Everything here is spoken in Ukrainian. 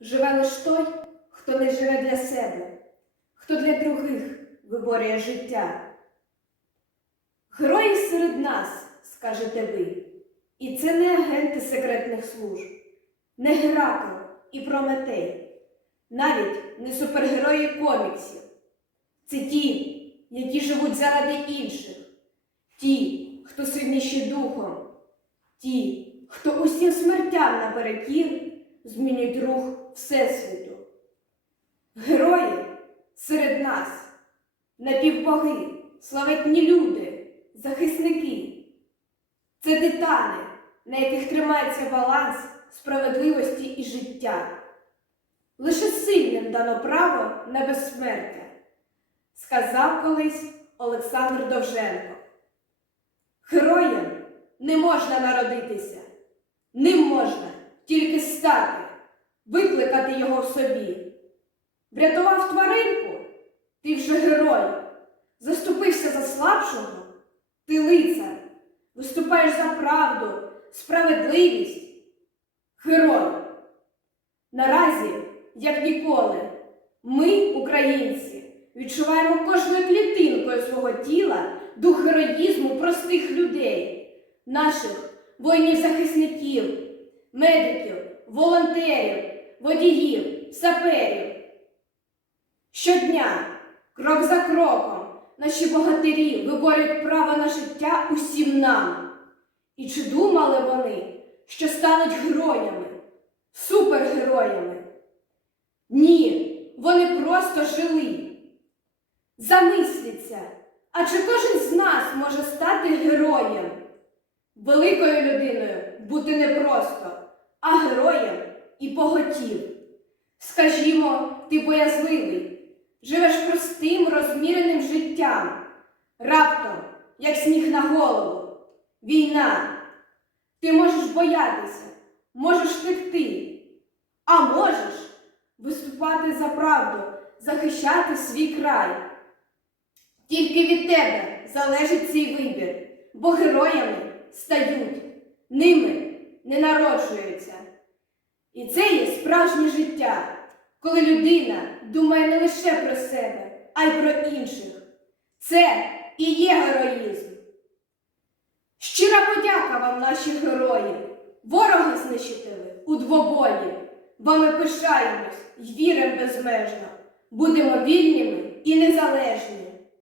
Живе лиш той, хто не живе для себе, хто для других виборює життя. Герої серед нас, скажете ви, і це не агенти секретних служб, не Геракл і Прометей, навіть не супергерої коміксів. Це ті, які живуть заради інших, ті, хто сильніші духом, ті, хто усім смертям наперекір змінюють рух Всесвіту. Герої серед нас, напівбоги, славетні люди, захисники. Це титани, на яких тримається баланс справедливості і життя. Лише сильним дано право на безсмертя, сказав колись Олександр Довженко. Героєм не можна народитися, ним можна тільки стати, викликати його в собі. Врятував тваринку, ти вже герой, заступився за слабшого, ти лицар, виступаєш за правду, справедливість, герой. Наразі, як ніколи, ми, українці, відчуваємо кожною клітинкою свого тіла дух героїзму простих людей, наших воїнів-захисників, медиків, волонтерів, водіїв, саперів. Щодня, крок за кроком, наші богатирі виборюють право на життя усім нам. І чи думали вони, що стануть героями, супергероями? Ні, вони просто жили. Замисліться, а чи кожен з нас може стати героєм? Великою людиною бути непросто, а героєм і поготів. Скажімо, ти боязливий, живеш простим, розміреним життям, раптом, як сніг на голову, війна. Ти можеш боятися, можеш втекти, а можеш виступати за правду, захищати свій край. Тільки від тебе залежить цей вибір, бо героями стають, ними не народжуються. І це є справжнє життя, коли людина думає не лише про себе, а й про інших. Це і є героїзм. Щира подяка вам, наші герої, ворога знищителі у двобої. Вами пишаємось й віримо безмежно. Будемо вільними і незалежні.